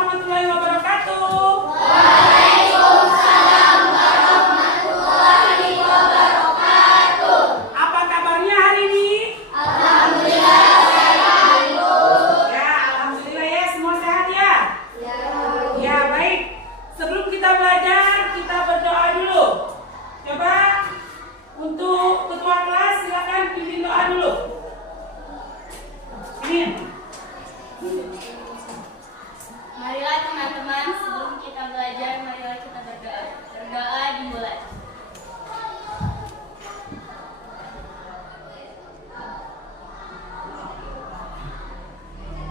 warahmatullahi wabarakatuh. Waalaikumsalam warahmatullahi wabarakatuh. Apa kabarnya hari ini? Alhamdulillah sehat, Ibu. Ya, alhamdulillah ya, semua sehat ya? Ya. Ya, baik. Sebelum kita belajar, kita berdoa dulu. Coba untuk ketua kelas silakan pimpin doa dulu. Amin. Marilah teman-teman, sebelum kita belajar, marilah kita berdoa. Berdoa dimulai.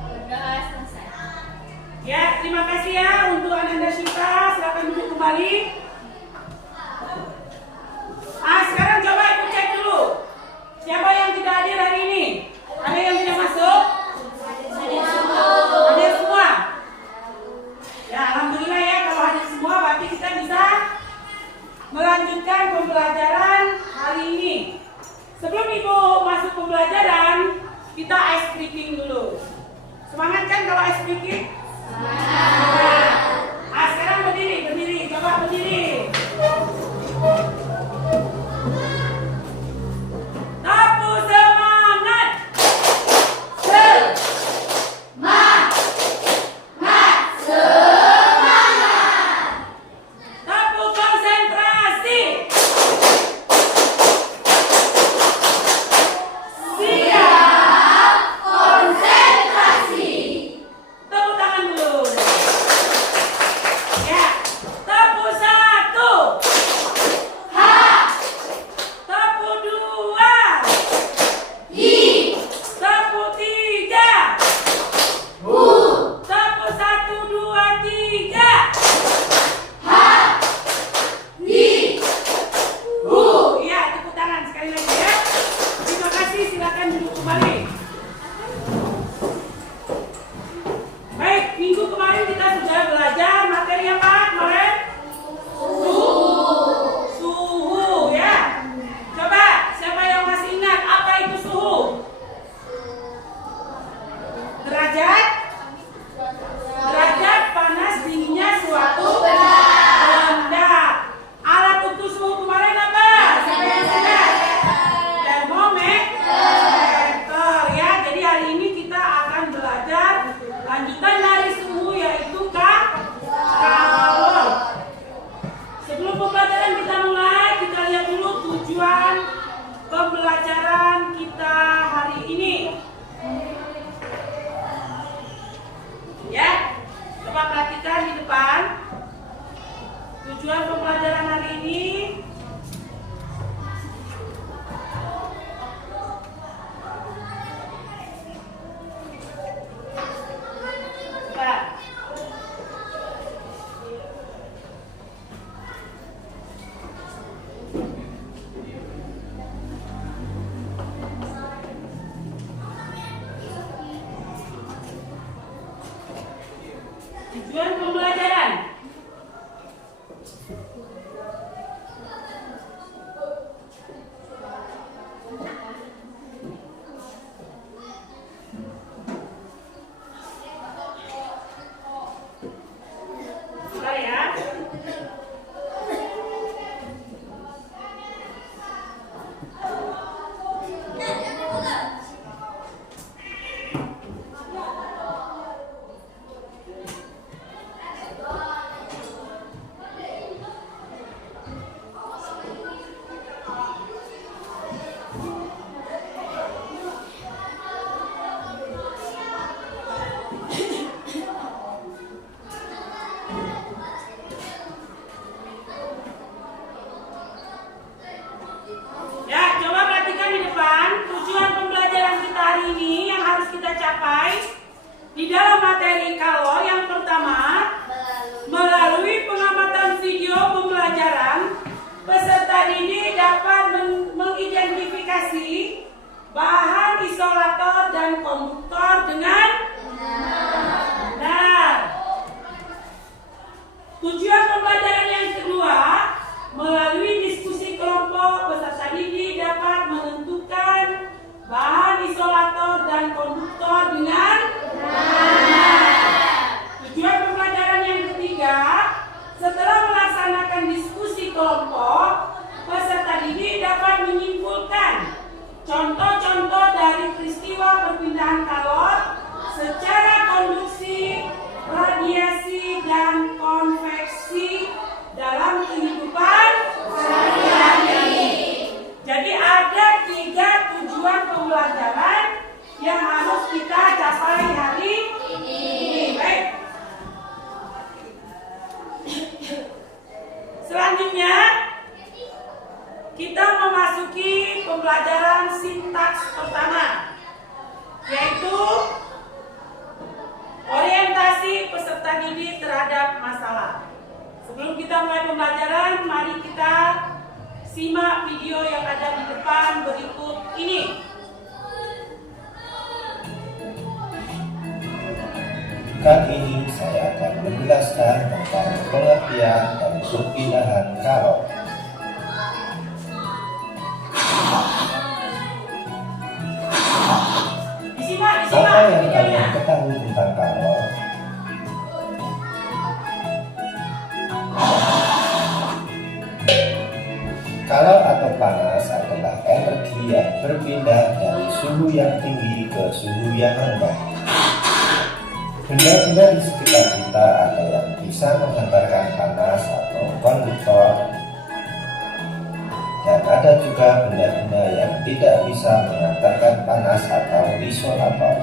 Berdoa selesai. Ya, terima kasih ya untuk Ananda Syifa. Silakan duduk kembali. Sekarang coba ibu cek dulu. Siapa yang tidak hadir hari ini? Ada yang tidak masuk? Hadir semua. Ya, alhamdulillah ya, kalau hadir semua berarti kita bisa melanjutkan pembelajaran hari ini. Sebelum ibu masuk pembelajaran, kita ice breaking dulu. Semangat kan kalau ice breaking? Semangat. Sekarang berdiri, coba berdiri. Tapu semangat. Tapu konsentrasi. Siap konsentrasi. Tepuk tangan dulu. Ya. Tapu 1. Tapu 2. Tapu 3. Tapu 1, 2, 3. Iya, tepuk tangan sekali lagi ya. Terima kasih, silakan duduk kembali. Baik, minggu kemarin kita sudah belajar materi apa kemarin? Suhu ya. Coba, siapa yang masih ingat apa itu suhu? Derajat panas dinginnya suatu benda. Alat ukur suhu kemarin apa? Siapa yang ingat? Termometer ya. Jadi hari ini kita akan belajar lanjutan dari suhu, yaitu kalor. Sebelum pembelajaran kita mulai, kita lihat dulu tujuan pembelajaran kita hari ini. Ya, coba perhatikan di depan. Tujuan pembelajaran hari ini coba. Tujuan pembelajaran. Sudah ya. Ya, coba perhatikan di depan. Tujuan pembelajaran kita hari ini yang harus kita capai di dalam materi kalor yang pertama, melalui pengamatan video pembelajaran, peserta didik dapat mengidentifikasi bahan isolator dan konduktor dengan benar. Tujuan pembelajaran yang kedua, melalui diskusi kelompok, peserta didik dapat menentukan bahan isolator dan konduktor dengan benar. Tujuan pembelajaran pembelajaran, mari kita simak video yang ada di depan berikut ini. Kali ini saya akan menjelaskan tentang pengertian dan perpindahan kalor. Apa yang kalian ketahui tentang kalor? Kalor atau panas adalah energi yang berpindah dari suhu yang tinggi ke suhu yang rendah. Benda-benda di sekitar kita ada yang bisa menghantarkan panas atau konduktor, dan ada juga benda-benda yang tidak bisa menghantarkan panas atau isolator.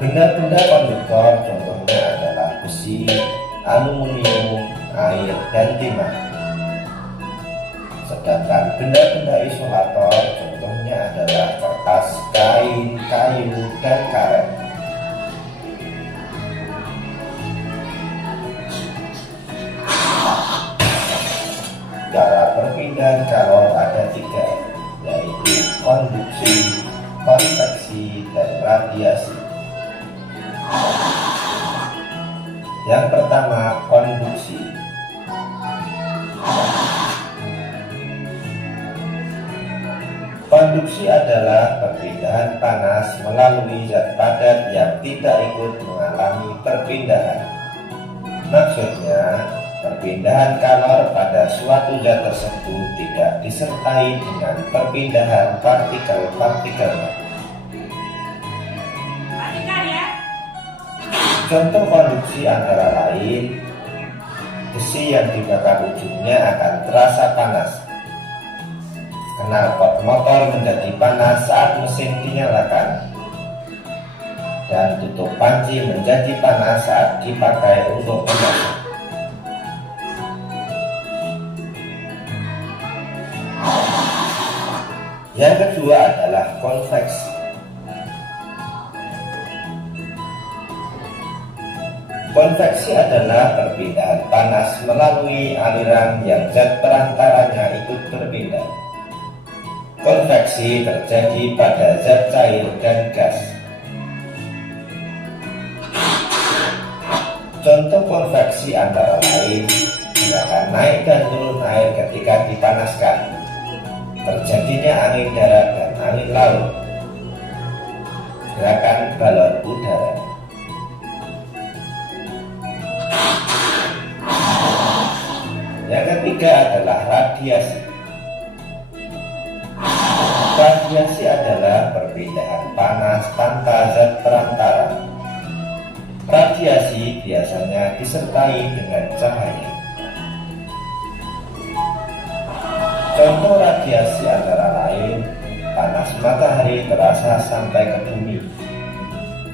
Benda-benda konduktor contohnya adalah besi, aluminium, air, dan timah. Sedangkan benda-benda isolator contohnya adalah kertas, kain, kayu, dan karet. Cara perpindahan kalor ada 3, yaitu konduksi, konveksi, dan radiasi. Yang pertama, konduksi. Konduksi adalah perpindahan panas melalui zat padat yang tidak ikut mengalami perpindahan. Maksudnya, perpindahan kalor pada suatu zat tersebut tidak disertai dengan perpindahan partikel-partikelnya. Perhatikan ya. Contoh konduksi antara lain, besi yang dibakar ujungnya akan terasa panas. Knalpot motor menjadi panas saat mesin dinyalakan, dan tutup panci menjadi panas saat dipakai untuk memasak. Yang kedua adalah konveksi. Konveksi adalah perpindahan panas melalui aliran yang zat perantaranya ikut berpindah. Konveksi terjadi pada zat cair dan gas. Contoh konveksi antara lain gerakan naik dan turun air ketika dipanaskan, terjadinya angin darat dan angin laut, gerakan balon udara. Yang ketiga adalah radiasi. Radiasi adalah perpindahan panas tanpa zat perantara. Radiasi biasanya disertai dengan cahaya. Contoh radiasi antara lain, panas matahari terasa sampai ke bumi.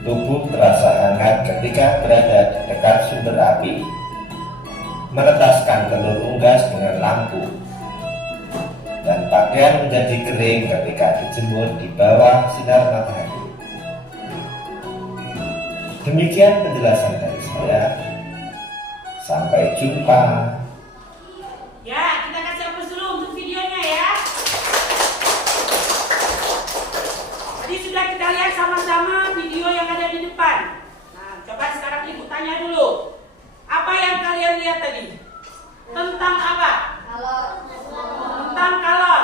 Tubuh terasa hangat ketika berada di dekat sumber api. Menetaskan telur unggas dengan lampu. Dan pakaian menjadi kering ketika dijemur di bawah sinar matahari. Demikian penjelasan dari saya. Sampai jumpa. Ya, kita kasih hapus dulu untuk videonya ya. Tadi sudah kita lihat sama-sama video yang ada di depan. Nah, coba sekarang ibu tanya dulu. Apa yang kalian lihat tadi? Tentang apa? Tentang kalor.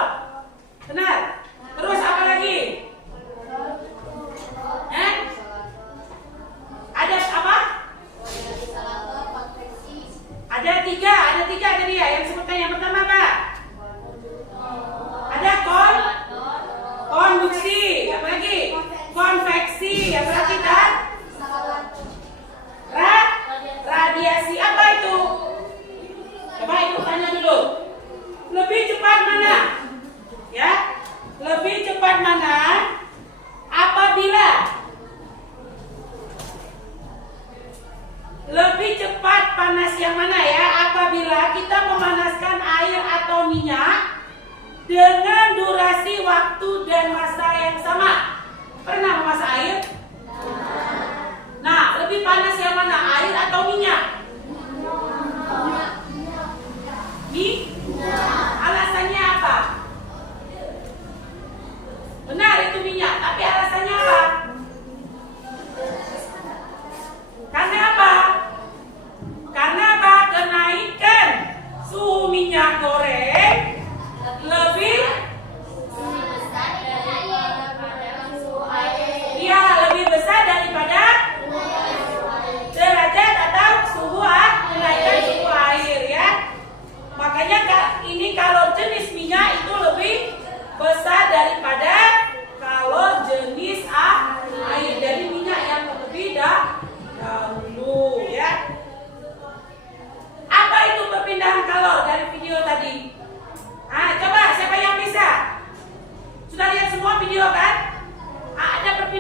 Benar? Terus apa lagi? Ada apa? Ada tiga tadi ya. Yang sebutkan yang pertama apa? Ada konduksi. Apa lagi? Konveksi. Apa lagi dan? Radiasi. Apa itu? Coba ibu tanya dulu. Lebih cepat mana? Ya? Lebih cepat mana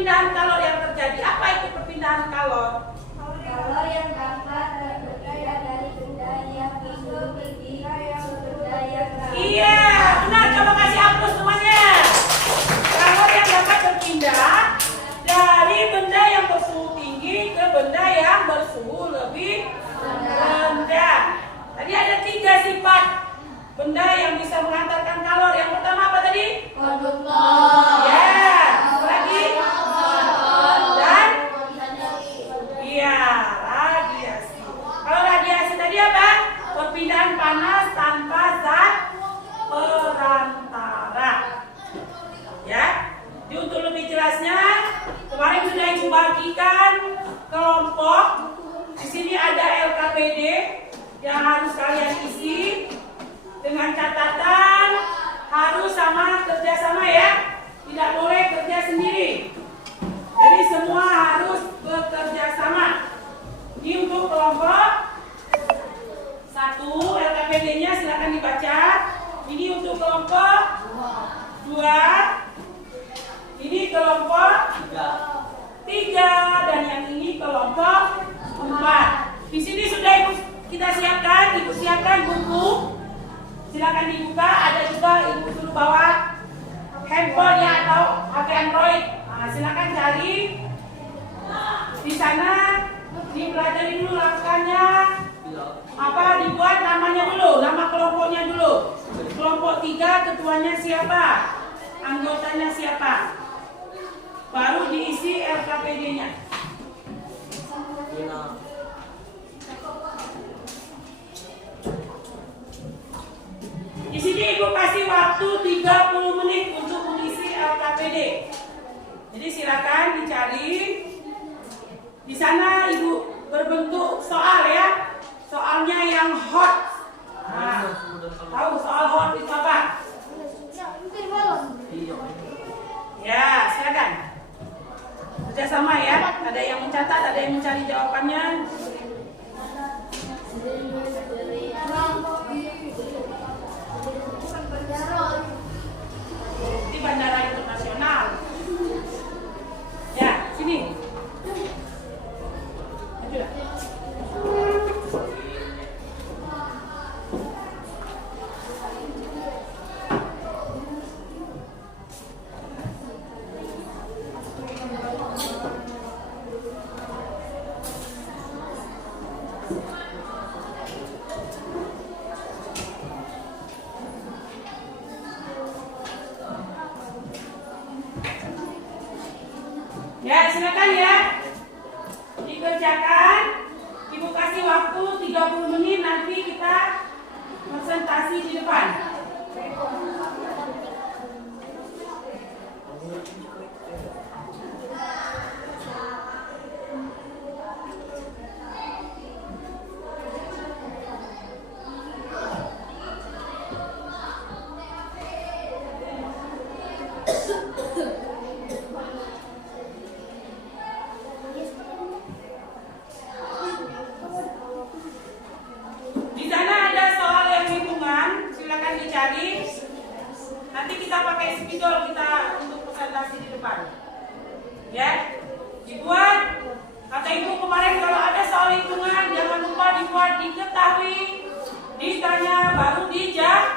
perpindahan kalor yang terjadi. Apa itu perpindahan kalor? Kalor yang dapat berpindah dari benda yang bersuhu tinggi ke benda yang rendah. Iya, benar. Coba kasih hapus semuanya. Kalor yang dapat berpindah dari benda yang bersuhu tinggi ke benda yang bersuhu lebih rendah. Tadi ada 3 sifat benda yang bisa mengantarkan kalor. Yang pertama apa tadi? Konduktor. Ya, satu lagi. Dan iya, radiasi. Kalau radiasi tadi apa? Perpindahan panas tanpa zat perantara. Ya. Jadi untuk lebih jelasnya, kemarin sudah ibu bagikan kelompok. Di sini ada LKPD yang harus kalian isi dengan catatan harus kerjasama ya, tidak boleh kerja sendiri. Jadi semua harus bekerja sama. Ini untuk kelompok 1, LKPD-nya silakan dibaca. Ini untuk kelompok 2, ini kelompok 3, dan yang ini kelompok 4. Di sini sudah kita siapkan, ibu siapkan buku. Silakan dibuka. Ada juga ibu suruh bawa handphone ya atau HP Android. Nah, silakan cari di sana, dipelajari dulu lakukannya. Apa dibuat namanya dulu, nama kelompoknya dulu. Kelompok 3 ketuanya siapa, anggotanya siapa. Baru diisi LKPD-nya. Di sini ibu kasih waktu 30 menit untuk mengisi LKPD. Jadi silakan dicari. Di sana ibu berbentuk soal ya. Soalnya yang hot. Nah, tahu soal hot itu apa? Ya, silakan. Kerjasama ya. Ada yang mencatat, ada yang mencari jawabannya. Di Bandara Internasional. Ya, sini. Maju dah. Ya, silakan ya. Dikerjakan. Ibu kasih waktu 30 menit, nanti kita presentasi di depan. Di sana ada soal yang hitungan, silakan dicari. Nanti kita pakai spidol kita untuk presentasi di depan. Ya, dibuat. Kata ibu kemarin kalau ada soal hitungan jangan lupa dibuat, diketahui, ditanya, baru dijawab.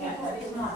Ya, tadi semua.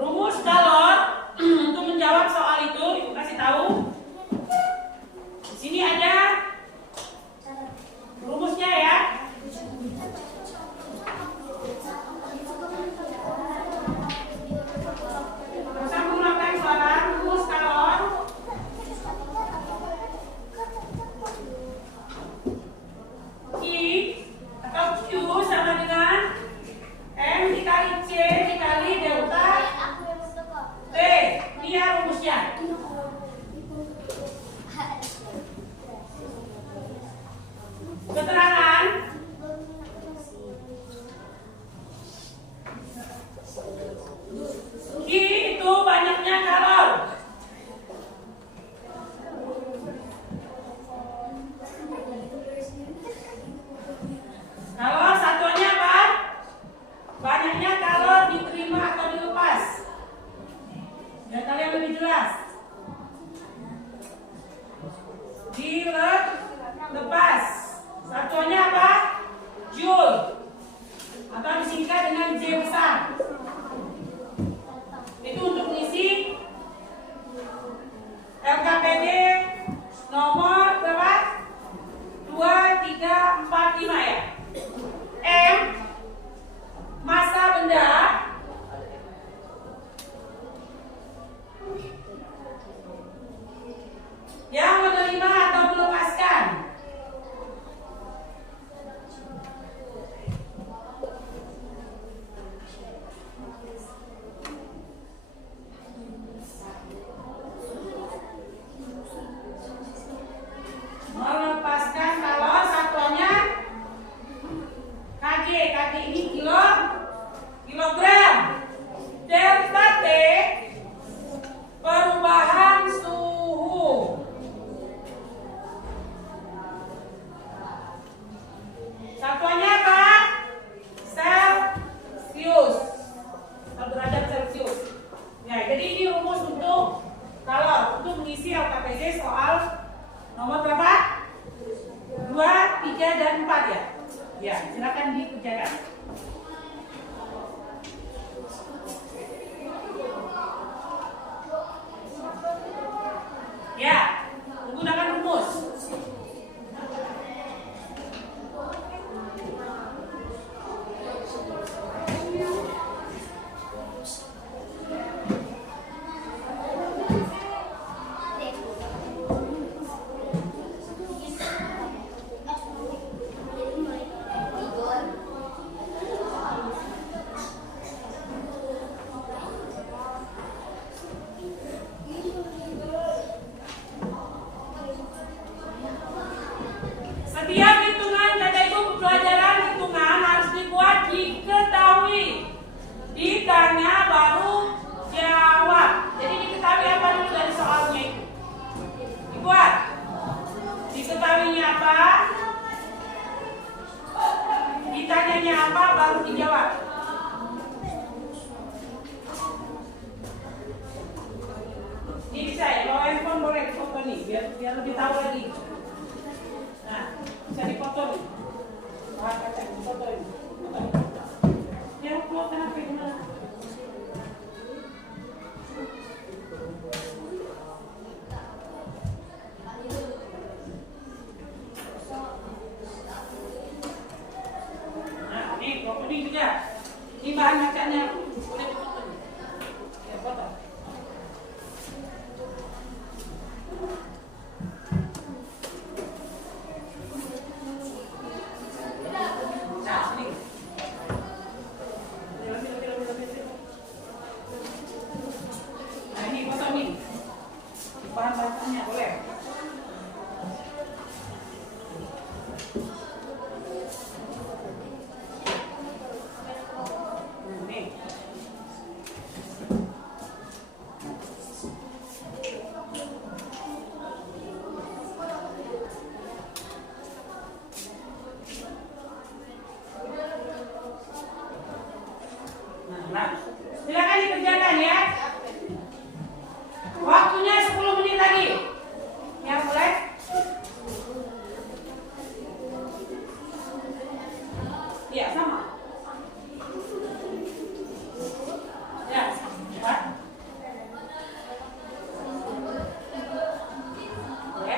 Rumus kalau untuk menjawab soal itu, Ibu kasih tahu. Di sini ada rumusnya ya. Bisa menggunakan suara rumus kalau I atau Q sama dengan M dikali C dikali delta T. Ini ya rumusnya. Keterangan Q itu banyaknya kalor. Kalor satuannya apa? Banyaknya kalor diterima atau dilepas. Ya, kalian lebih jelas. Dilepas. Satuannya apa? Joule. Atau disingkat dengan J besar. Itu untuk mengisi LKPD nomor berapa? 2, 3, 4, 5 ya. M massa benda yang menerima atau melepaskan. Melepaskan kalor satuannya kg. Kg ini kilogram. Delta T perubahan suhu. Satuannya apa? Celsius. 1 derajat Celsius. Ya, jadi ini rumus untuk kalor untuk mengisi LKPD soal nomor berapa? 2, 3, dan 4 ya. Ya, silakan dikerjakan. Ya, menggunakan rumus. Setiap hitungan kata ibu pelajaran hitungan harus dibuat diketahui. Ditanya baru jawab. Jadi diketahui apa dulu dari soalnya itu. Dibuat. Diketahuinya apa? Ditanyanya apa baru dijawab. Ini bisa ya, kalau handphone boleh foto nih biar lebih tahu lagi. Nah, bisa dipoto nih. Bahan kaca dipoto ini. Ya, keluar kenapa gimana? Nah, nih, foto ini juga. Ini bahan kacanya. Boleh dipoto nih. Ya, foto. Nah, silakan dikerjakan ya. Waktunya 10 menit lagi. Ya, mulai. Ya, sama. Ya, cepat. Oke.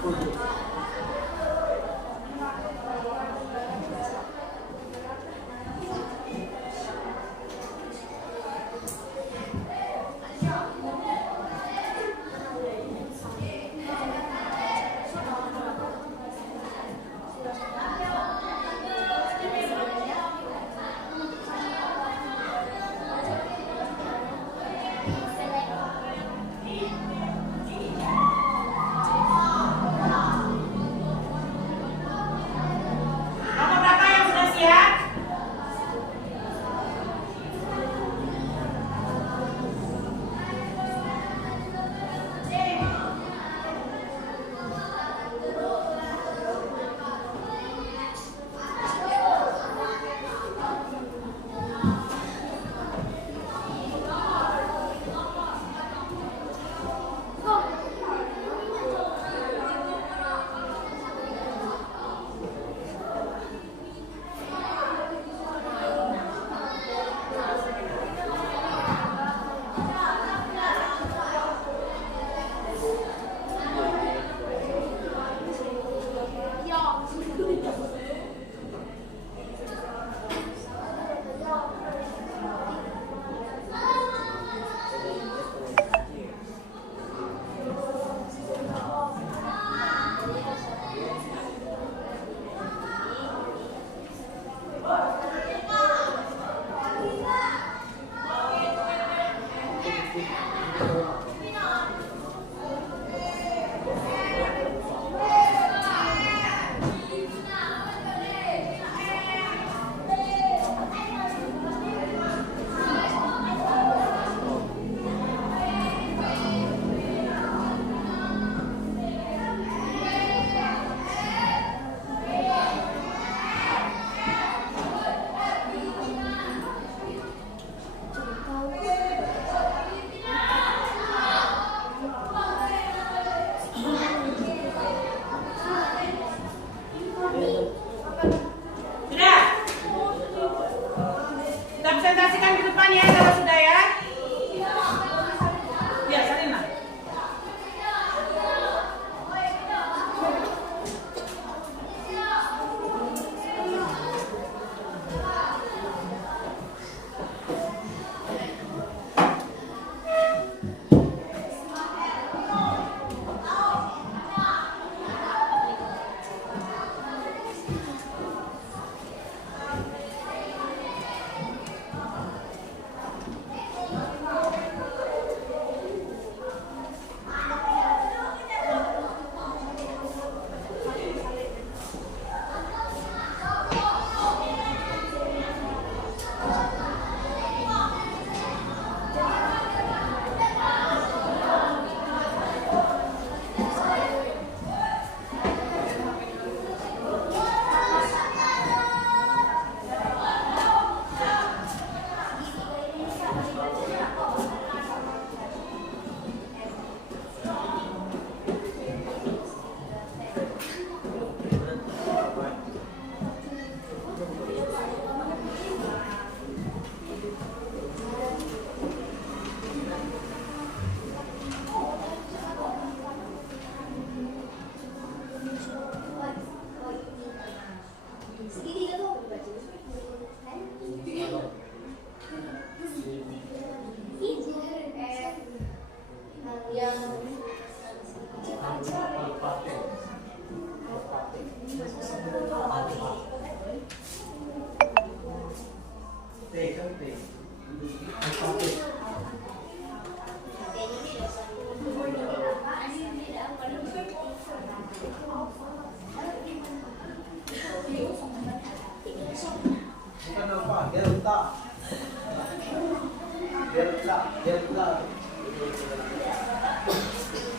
Nomor berapa yang sudah siap? Sudah? Kita presentasikan ke depan ya kalau sudah ya. Ya, Sarina. Delta.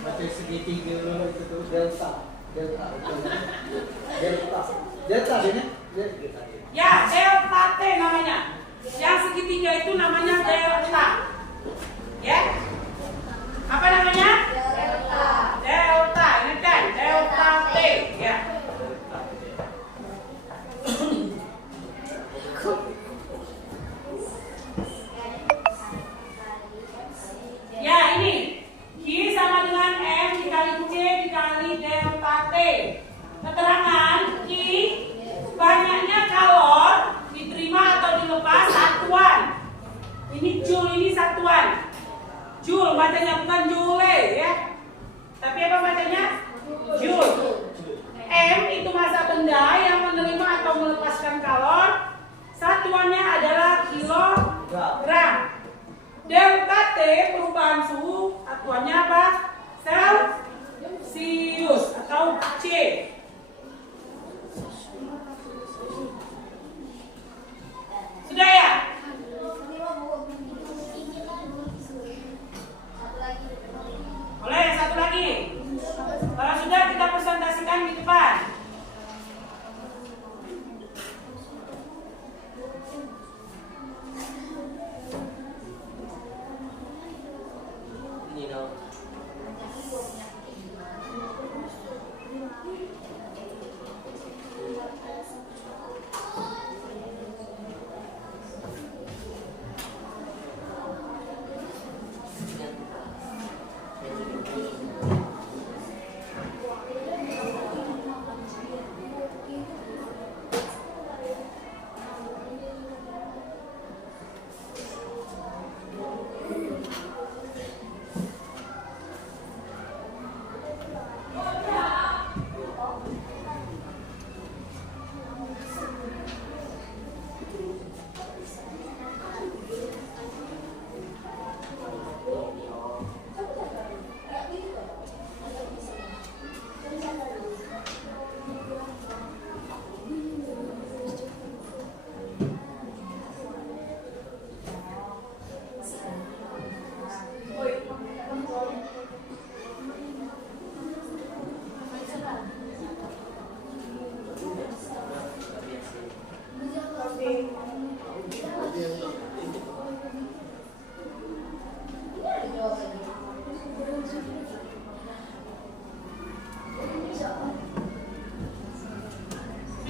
Macam segitiga itu tuh delta. Delta dia nih. Ya, delta T namanya. Yang segitiga itu namanya delta. Ya? Apa namanya? Delta. Delta, ini kan delta T. Ya. Ya, ini Q sama dengan M dikali C dikali delta keterangan di banyaknya kalor diterima atau dilepas satuan. Ini joule, ini satuan. Joule bacanya bukan joule ya. Tapi apa bacanya? Joule. M itu massa benda yang menerima atau melepaskan kalor. Satuannya adalah kilogram. Delta T perubahan suhu, satuannya apa? Celsius atau C. Sudah ya? Boleh, satu lagi. Kalau sudah kita presentasikan di depan. Ini dong.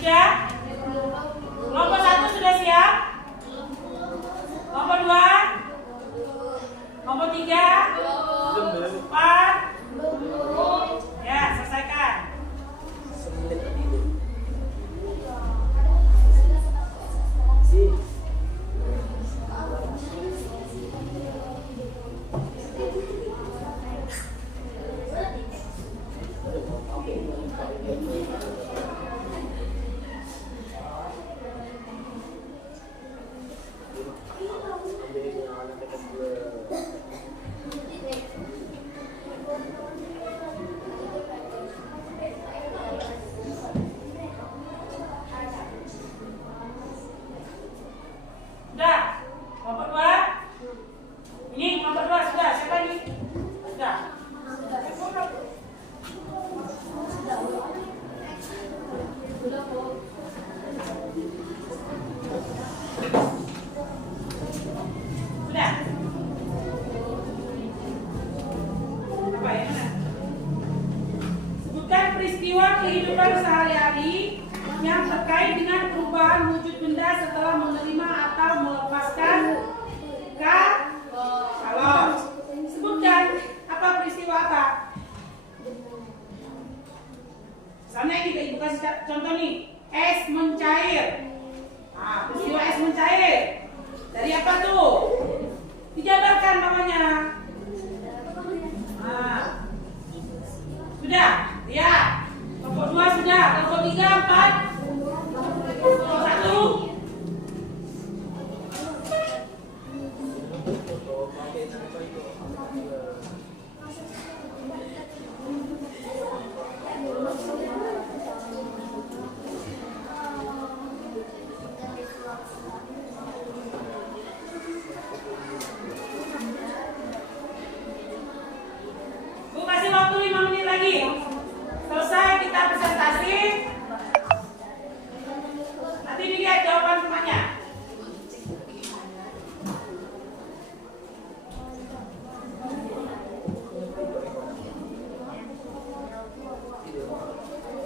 Sudah? Kelompok 1 sudah siap? Kelompok 2? Kelompok 3? 4? Ya, selesaikan. Sudah? Kelompok 2? Ini kelompok 2 sudah. Siapa ini? Sudah. Sudah. Apa ya? Mana? Sebutkan peristiwa kehidupan sehari-hari yang terkait dengan perubahan wujud benda setelah menerima atau melepaskan kalor. Sebutkan apa peristiwa apa? Misalnya ini ibu kasih contoh nih, es mencair. Nah, peristiwa es mencair dari apa tuh? Dijabarkan namanya. Nah, sudah, ya. Kelompok 2 sudah, kelompok 3, 4, kelompok 1. Bu kasih waktu 5 menit lagi. Selesai kita presentasi. Nanti dilihat jawaban semuanya.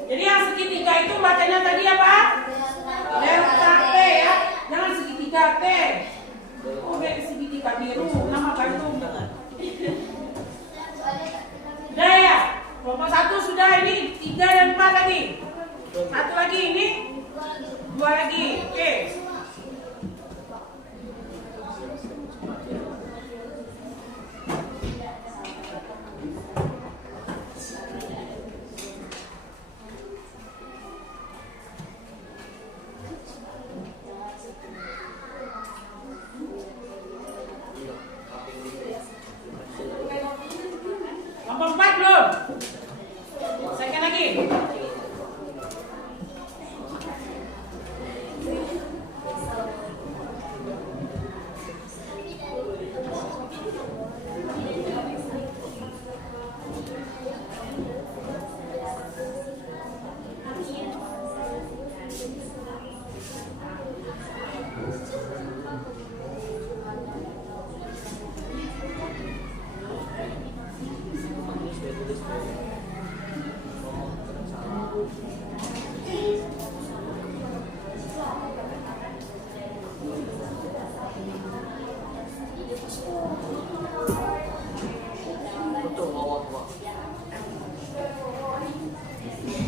Jadi yang segitiga itu bacanya tadi apa? Delta T ya. Jangan segitiga T. Oh, kayak segitiga biru. Nama Bandung. Sudah ya? Kelompok 1 sudah, ini 3 dan 4 lagi. lagi ini? Dua lagi. Oke. Nomor 4 belum? Second lagi.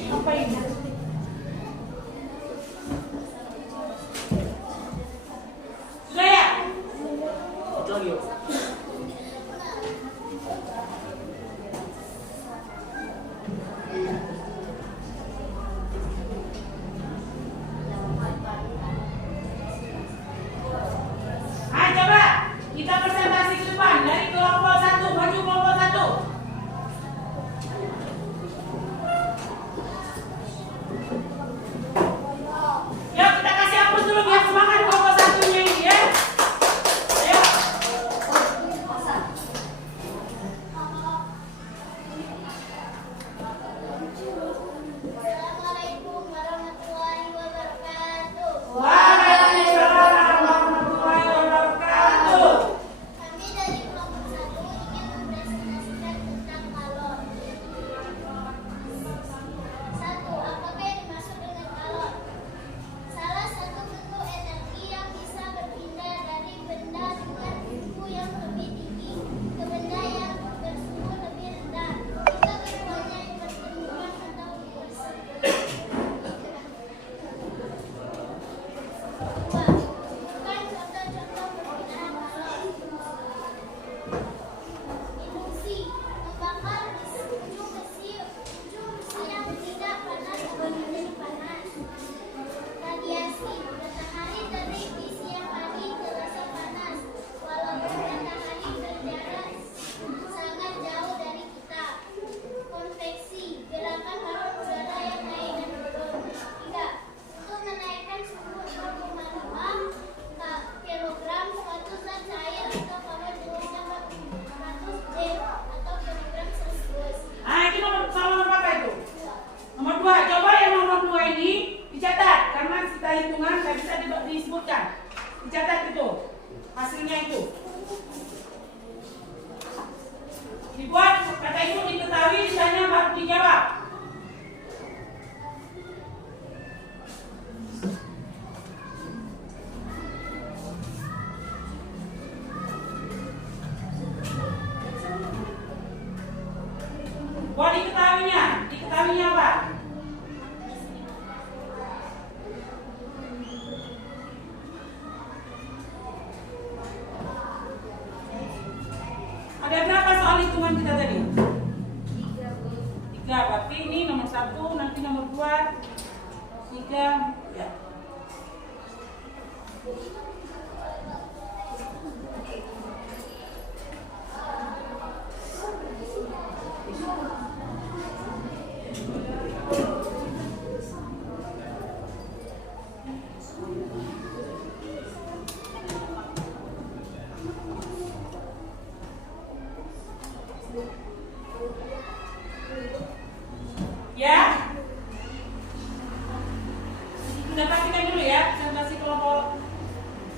Apa ini? Sudah ya? Ayo coba kita presentasi ke depan dari kelompok 1, maju kelompok 1. Yuk kita kasih hapus dulu biar semangat kelompok 1-nya ini ya. Ayo. Assalamualaikum warahmatullahi wabarakatuh. Waalaikumsalam warahmatullahi wabarakatuh. Kami dari kelompok 1 ingin mempresentasikan tentang kalor. 1. Apakah yang dimaksud dengan kalor? Salah satu bentuk energi yang bisa berpindah dari benda dengan suhu yang lebih tinggi ke benda yang bersuhu lebih rendah jika keduanya bertemu atau bersatu. 2. Bukan contoh-contoh perpindahan kalor. Induksi, membakar ujung besi yang tidak panas akan menjadi panas. Radiasi, matahari terik di siang hari terasa panas, walaupun matahari berjarak sangat jauh dari kita. Konveksi, gerakan balon udara yang naik dan turun. 3. Untuk menaikkan suhu 0,5 kilogram suatu zat cair atau power dengan 400 J atau kilogram Celcius. Nah, ini nomor berapa itu? Nomor 2. Coba yang nomor 2 ini dicatat karena kita hitungan nggak bisa disebutkan. Dicatat itu hasilnya itu. Dibuat kata itu diketahui, sisanya baru dijawab. Buat diketahuinya apa? Ada berapa soal hitungan kita tadi? 3. Berarti ini nomor 1, nanti nomor 2, 3, ya. Ya? Kita praktikan dulu ya, presentasi kelompok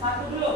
1 dulu.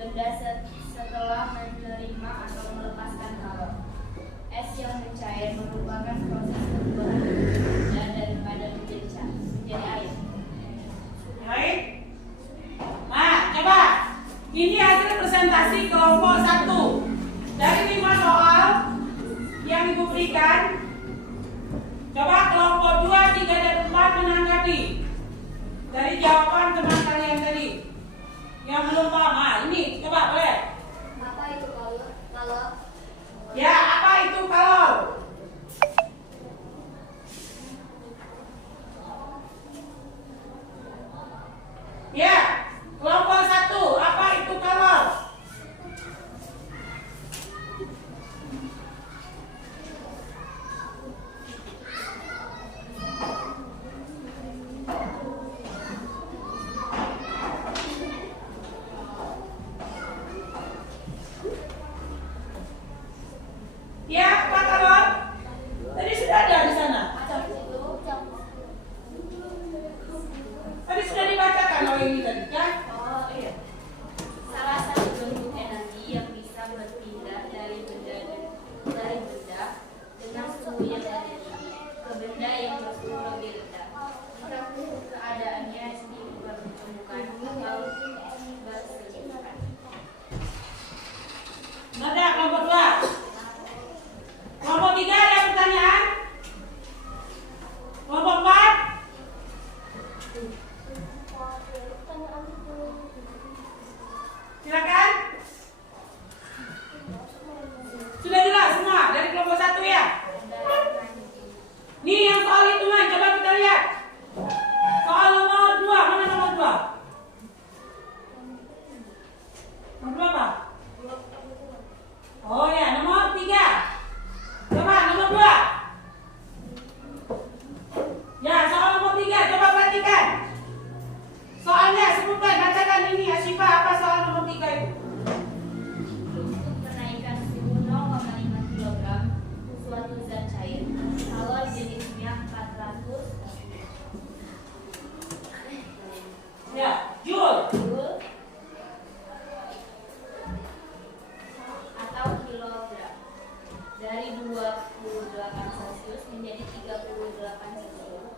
benda setelah menerima atau melepaskan kalor. Es yang mencair merupakan proses perubahan benda daripada menjadi air. Baik. Nah, coba. Ini hasil presentasi kelompok 1. Dari 5 soal yang Ibu berikan, coba kelompok 2, 3, dan 4 menanggapi dari jawaban teman kalian tadi. Yang belum paham, nah ini coba boleh. Apa itu kalor? Ya, apa itu kalor? Ya, kelompok 1, apa itu kalor? Ya, apa kalor? Tadi sudah ada di sana. Tadi sudah dibacakan oleh ini tadi, kan? Oh iya. Salah satu bentuk energi yang bisa berpindah dari benda dengan suhu yang lebih tinggi ke benda yang bersuhu lebih rendah. Jika keadaannya dipertemukan atau berselisih. Ada kelompok 2. Kelompok 3 ada pertanyaan? Kelompok 4? Silakan. Sudah jelas semua dari kelompok 1 ya? Nih yang soal hitungan, coba kita lihat. Soal nomor 2, mana nomor 2? Nomor 2 apa? Oh ya, nomor 3. Coba nomor 2. Ya, soal nomor 3, coba perhatikan. Soalnya sebutkan, bacakan ini Asyifa, apa soal nomor 3 itu? Untuk kenaikan suhu 0,5 kg suatu zat cair, kalor jenisnya 400 Ya, Joule. Joule atau kilogram, dari 28 Celcius menjadi 38 Celcius.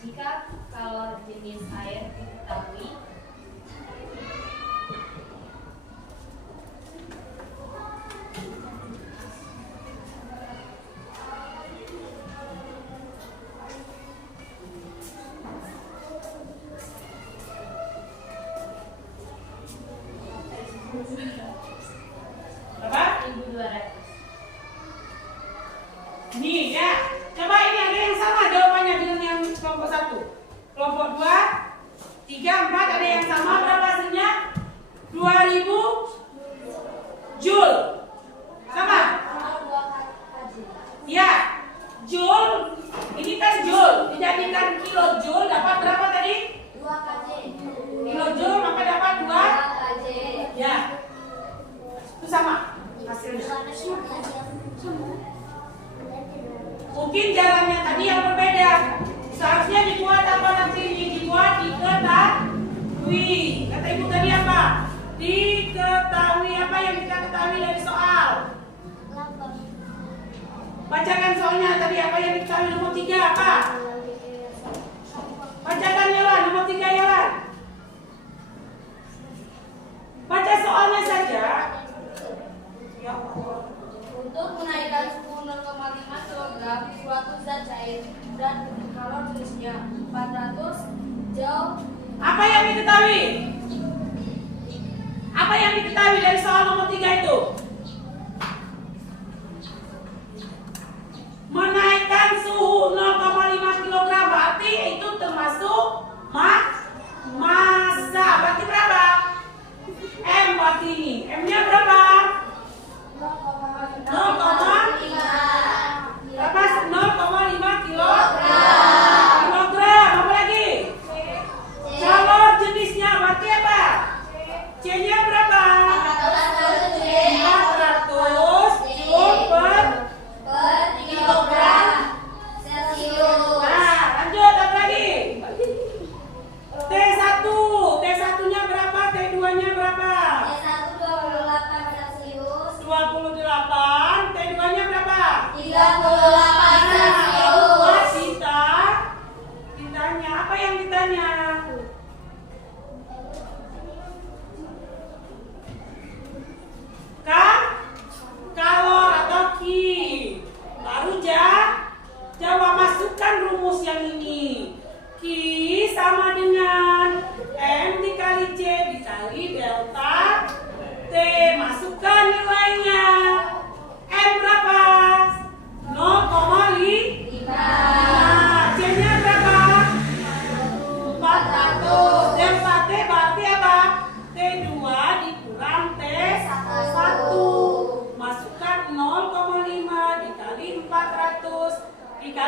Jika kalor jenis air diketahui, Berapa? 1.200. Nih ya. Coba ini ada yang sama jawabannya dengan yang kelompok 1. Kelompok 2, 3, 4 ada yang sama, berapa hasilnya? 2000 Joule. Sama? Ya. Joule. Ini kan Joule. Dijadikan kilojoule dapat berapa tadi? 2 kJ. Kilojoule maka dapat 2. 2 kJ. Ya. Itu sama hasilnya. Mungkin jalannya tadi yang berbeda. Seharusnya dibuat apa nanti ini? Dibuat diketahui. Kata ibu tadi apa? Diketahui apa yang kita ketahui dari soal? Bacakan soalnya tadi apa yang diketahui nomor 3 apa? Bacakan Yolan, nomor 3 Yolan. Baca soalnya saja. Ya Allah. Untuk menaikkan suhu 0,5 kg suatu zat cair dan kalor jenisnya 400 Joule. Apa yang diketahui? Apa yang diketahui dari soal nomor 3 itu? Menaikkan suhu 0,5 kg berarti itu termasuk massa. Berarti berapa? M berarti ini. M-nya berapa? 0,5 kilogram. Apa lagi? Kalor jenisnya berarti apa? C-nya berapa? 400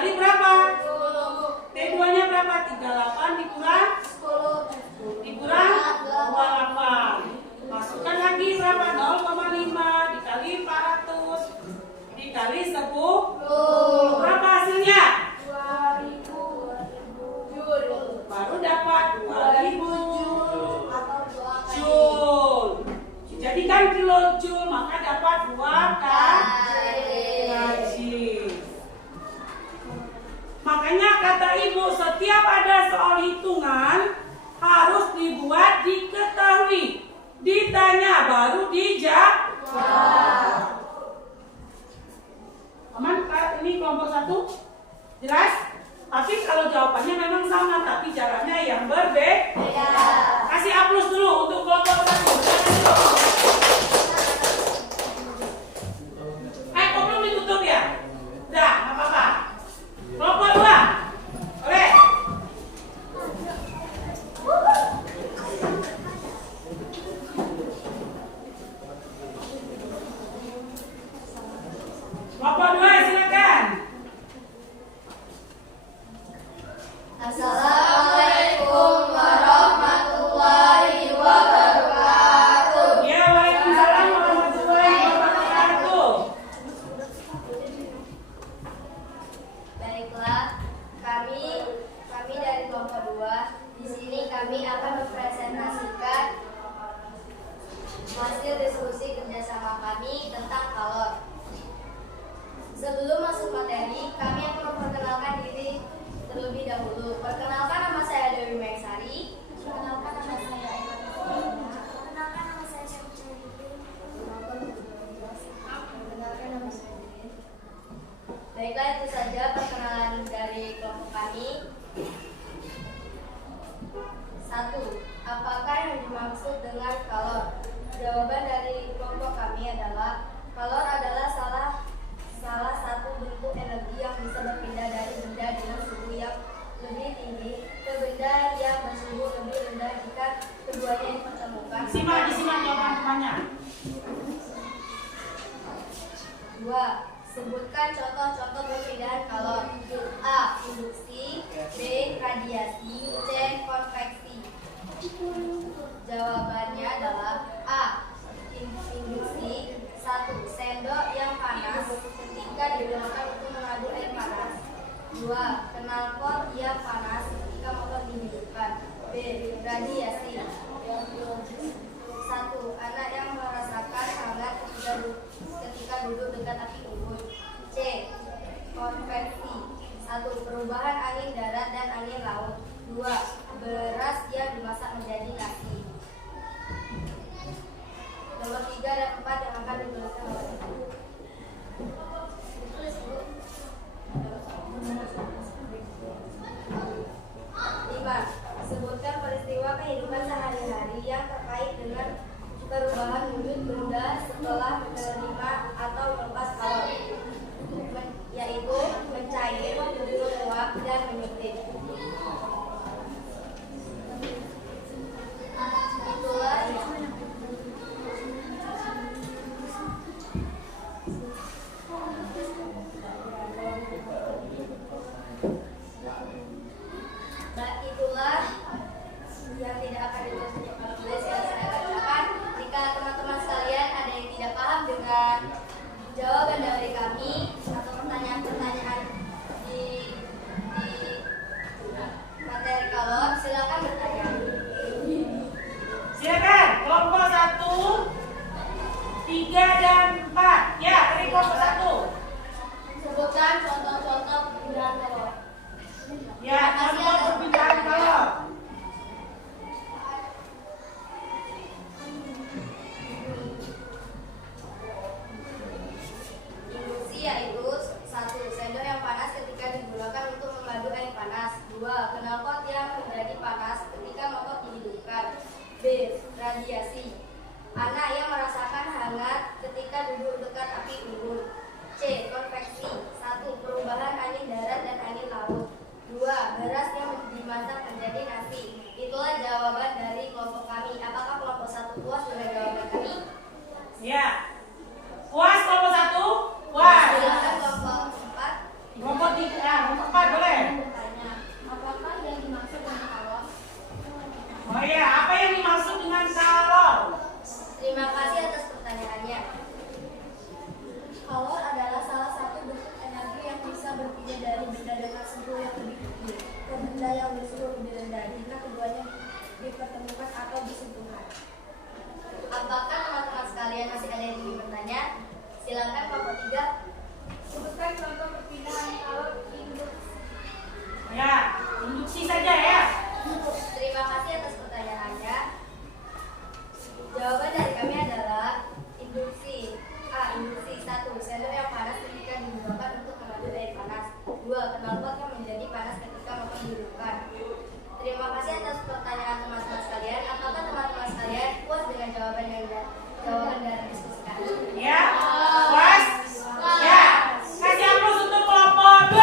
Dikali berapa? T2-nya berapa? 38 dikurang 28. Masukkan lagi berapa? 0,5 dikali 400 dikali 10. Berapa hasilnya? Baru dapat 2000 Joule. Jadikan kilojoule maka dapat 2 kg. Makanya kata ibu, setiap ada soal hitungan harus dibuat, diketahui, ditanya baru dijawab. Aman? Ini kelompok 1 jelas? Tapi kalau jawabannya memang sama, tapi caranya yang berbeda. Kasih aplaus dulu untuk kelompok 1. Kok belum ditutup ya? Udah, nggak apa-apa. Kelompok 2. Oleh. Kelompok 2 silakan. Assalamualaikum warahmatullahi wabarakatuh. Ya, waalaikumsalam warahmatullahi wabarakatuh. Baiklah, kami dari kelompok 2. Di sini kami akan mempresentasikan hasil diskusi kerjasama kami tentang kalor. Sebelum masuk materi, kami akan memperkenalkan diri terlebih dahulu. Perkenalkan, nama saya Dewi Maesari. Perkenalkan, nama saya Eka. Perkenalkan, nama saya Syamsul. Perkenalkan, nama saya Din. Baiklah, itu saja perkenalan dari kelompok kami. 1. Apakah yang dimaksud dengan kalor? Jawaban dari kelompok kami adalah kalor adalah salah satu bentuk energi yang bisa berpindah dari benda dengan suhu yang lebih tinggi ke benda yang bersuhu lebih rendah jika keduanya dipertemukan. Disimak jawaban pertanyaan. 2. Sebutkan contoh-contoh perpindahan kalor. A. Induksi. B. Radiasi. C. Konveksi. Jawabannya adalah A. Induksi. 1. Sendok yang panas ketika digunakan untuk mengadu air panas. 2. Knalpot yang panas ketika motor dihidupkan. B. Radiasi. 1. Anak yang merasakan hangat ketika duduk dekat api unggun. C. Konveksi. 1. Perubahan angin darat dan angin laut. 2. Beras yang dimasak menjadi nasi. Nomor 3 dan 4 yang akan digunakan oleh ibu. 5. Sebutkan peristiwa kehidupan sehari-hari yang terkait dengan perubahan wujud benda setelah menerima atau melepas kalor, yaitu mencair, menguap, dan menyuntik. Itulah yang tidak akan ditulis yang saya bacakan. Jika teman-teman sekalian ada yang tidak paham dengan jawaban dari kami atau pertanyaan-pertanyaan di materi kalor, silakan bertanya. Silakan kelompok 1, 3 dan 4. Ya, dari kelompok 1. Sebutkan contoh-contoh perpindahan kalor. Ya, contoh perpindahan kalor. Induksi yaitu 1. Sendok yang panas ketika digunakan untuk mengadu air panas. 2. Knalpot yang menjadi panas ketika motor dihidupkan. B. Radiasi. Anak yang merasakan hangat ketika duduk dekat api unggun. C. Konveksi. 1. Perubahan angin darat dan angin laut. 2. Beras yang dimasak menjadi nasi. Itulah jawaban dari kelompok kami. Apakah kelompok 1 puas dengan jawaban kami? Ya. Puas kelompok 1? Puas. Silakan kelompok 4. Kelompok 3, kelompok maksud dengan kalor? Terima kasih atas pertanyaannya. Kalor adalah salah satu bentuk energi yang bisa berpindah dari benda dengan suhu yang lebih tinggi ke benda yang bersuhu lebih rendah jika keduanya dipertemukan atau disentuhkan. Apakah teman-teman sekalian masih ada yang ingin bertanya? Silakan kelompok 3. Sebutkan contoh perpindahan kalor induksi. Ya, induksi saja ya. Terima kasih atas pertanyaannya. Jawaban dari kami adalah induksi. A. Induksi 1. Sendok yang panas ketika digunakan untuk mengambil air panas. 2. Knalpot yang menjadi panas ketika motor dihidupkan. Terima kasih atas pertanyaan teman-teman sekalian. Apakah teman-teman sekalian puas dengan jawaban dari diskusi kami? Ya, puas? Ya, kasih aplaus untuk kelompok 2.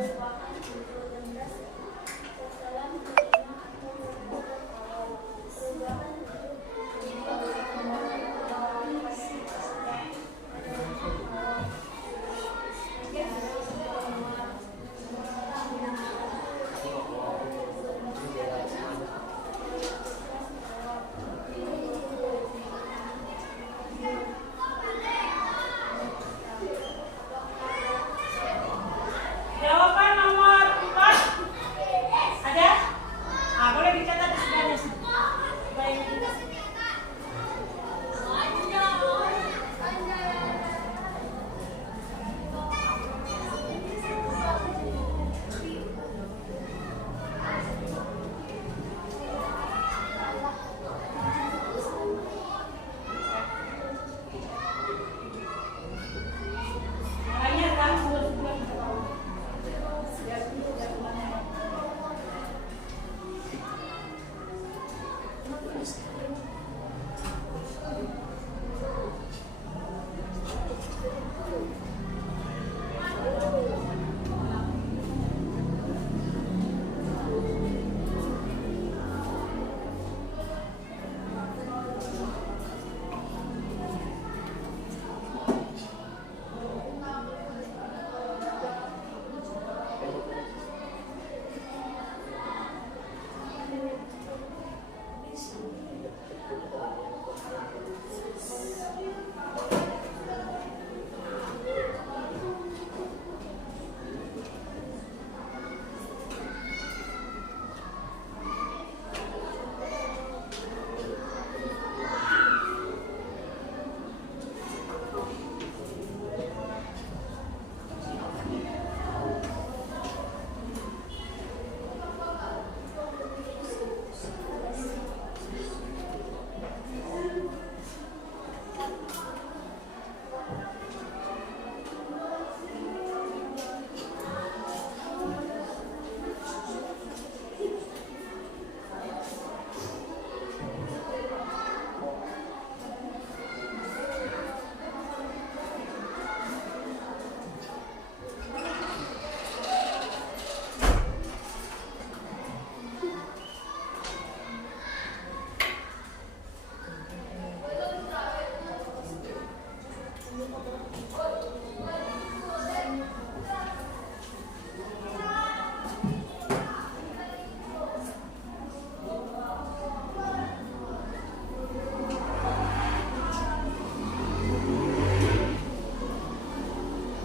merupakan bentuk tegas setelah menerima atau membuat perubahan untuk Jawaban nomor 4 ada? Ah, boleh dicatat di sebelahnya. Supaya kita caranya kan bulan-bulan ke bawah. Biar dulu jawabannya.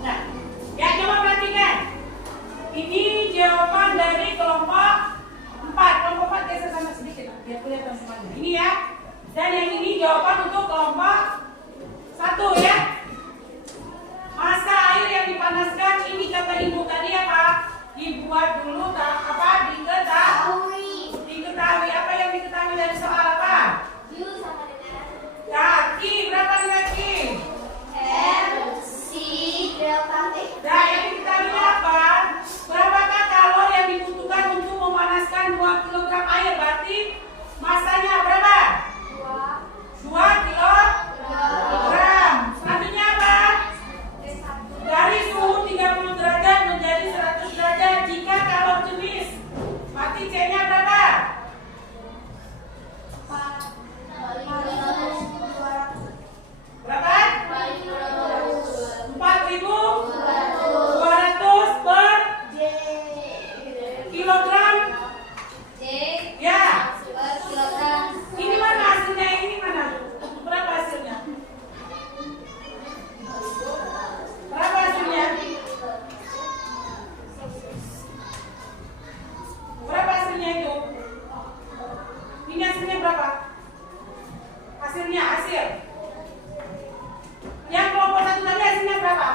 Nah, ya coba perhatikan. Ini jawaban dari kelompok 4. Kelompok 4 geser sana sedikit, biar kelihatan semuanya. Ini ya. Dan yang ini jawaban untuk kelompok 1 ya. Masa air yang dipanaskan ini kata ibu tadi apa? Dibuat dulu diketahui. Apa yang diketahui dari soal apa? U sama dengan Kaki, berapa nilai Ki? MC delta T. Nah, yang diketahui apa? Berapakah kalori yang dibutuhkan untuk memanaskan 2 kg air? Berarti masanya berapa? 2 kilogram. Selanjutnya apa? Dari suhu 30 derajat menjadi 100 derajat jika kalor jenis. Berarti C-nya berapa? 4.200 per kilogram. Ya. Ini mana hasilnya? Ini mana? Berapa hasilnya? Berapa hasilnya? Berapa hasilnya itu? Ini hasilnya berapa? Hasil. Yang kelompok 1 tadi hasilnya berapa?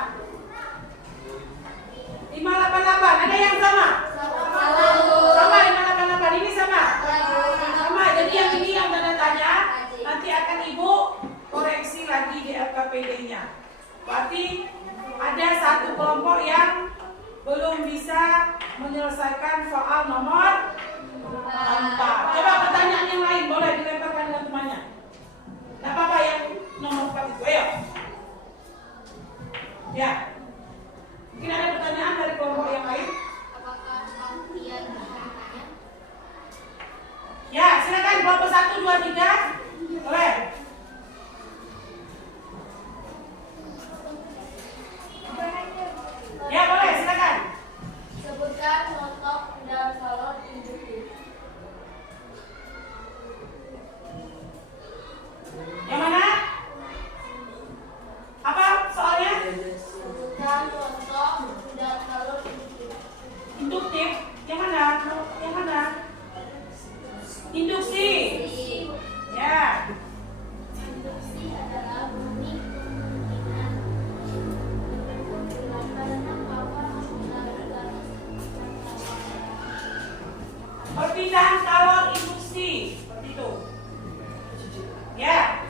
588. Ada yang sama? Sama 588. Ini sama? Sama. Jadi yang ini yang tanda tanya nanti akan ibu koreksi lagi di LKPD-nya. Berarti ada satu kelompok yang belum bisa menyelesaikan soal nomor 4. Coba pertanyaan yang lain boleh dilemparkan dengan temannya. Nah, apa yang nomor 4 itu? Ayo. Ya. Mungkin ada pertanyaan dari kelompok yang lain? perpindahan kalor induksi. Seperti itu. Ya.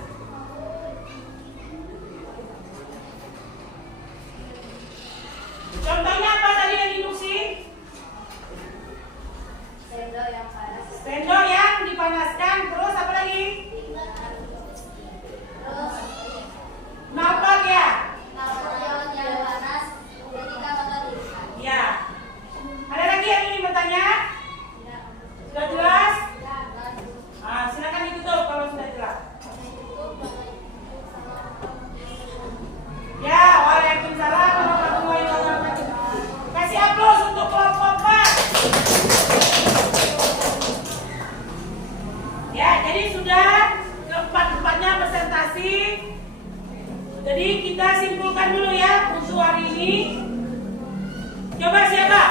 Contohnya apa tadi yang induksi? Sendok yang panas. Sendok yang dipanaskan, terus apa lagi? Terus Knalpot ya? kalau yang panas ketika motor dibuka. Ya. Ada lagi yang ingin bertanya? Sudah jelas? Silakan ditutup kalau sudah jelas. Ya, waalaikumsalam warahmatullahi wabarakatuh. Kasih aplaus untuk kelompok 4. Ya, jadi sudah keempat-empatnya presentasi. Jadi kita simpulkan dulu ya untuk hari ini. Coba siapa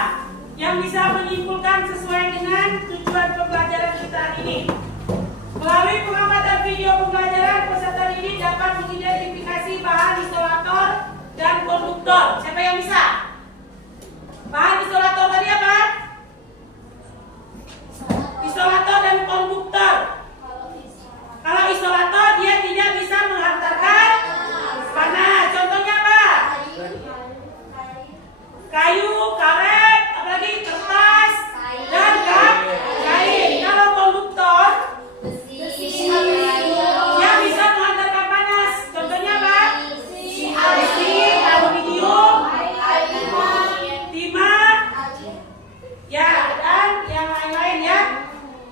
yang bisa menyimpulkan sesuai dengan tujuan pembelajaran kita hari ini? Melalui pengamatan video pembelajaran, peserta didik dapat mengidentifikasi bahan isolator dan konduktor. Siapa yang bisa? Bahan isolator tadi apa? Isolator dan konduktor. Kalau isolator dia tidak bisa menghantarkan panas. Contohnya apa? Kayu, karet, apalagi kertas, dan kain. Kalau konduktor dia bisa menghantarkan panas. Contohnya apa? Besi, aluminium, timah, ya, dan yang lain-lain ya.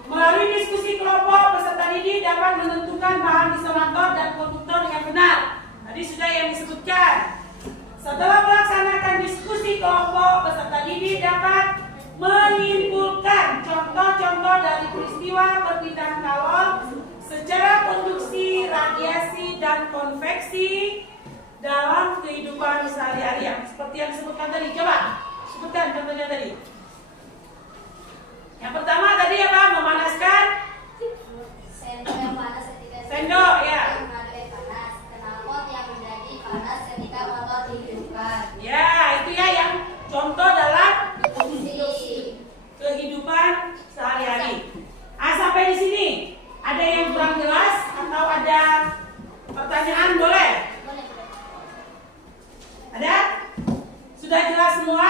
Melalui diskusi kelompok, peserta didik dapat menentukan bahan isolator dan konduktor yang benar. Tadi sudah yang disebutkan. Setelah melaksanakan diskusi kelompok, peserta didik dapat menyimpulkan contoh-contoh dari peristiwa perpindahan kalor secara konduksi, radiasi, dan konveksi dalam kehidupan sehari-hari yang seperti yang disebutkan tadi. Coba sebutkan contohnya tadi. Yang pertama tadi apa? Memanaskan Sendok yang panas ketika sendok ya. mengadu air panas. Knalpot yang menjadi panas ketika motor dihidupkan. Ya, itu ya yang contoh dalam Induksi. kehidupan sehari-hari. Sampai di sini ada yang kurang jelas atau ada pertanyaan boleh? Ada? Sudah jelas semua?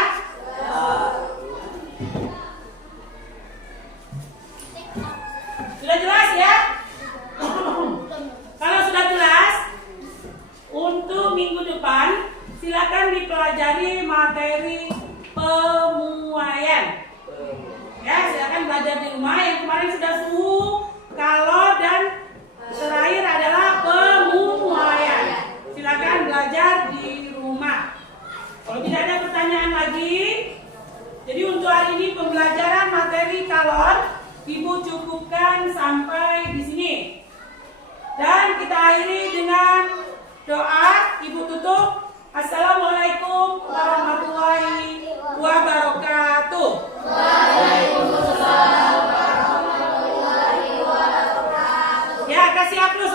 Sudah jelas ya? Kalau sudah jelas, untuk minggu depan silakan dipelajari materi pemuaian. Ya, silakan belajar di rumah. Yang kemarin sudah suhu, kalor, dan terakhir adalah pemuaian. Silakan belajar di rumah. Kalau tidak ada pertanyaan lagi, jadi untuk hari ini pembelajaran materi kalor Ibu cukupkan sampai di sini. Dan kita akhiri dengan doa. Ibu tutup. Assalamualaikum warahmatullahi wabarakatuh. Waalaikumsalam warahmatullahi wabarakatuh. Ya, kasih aplaus.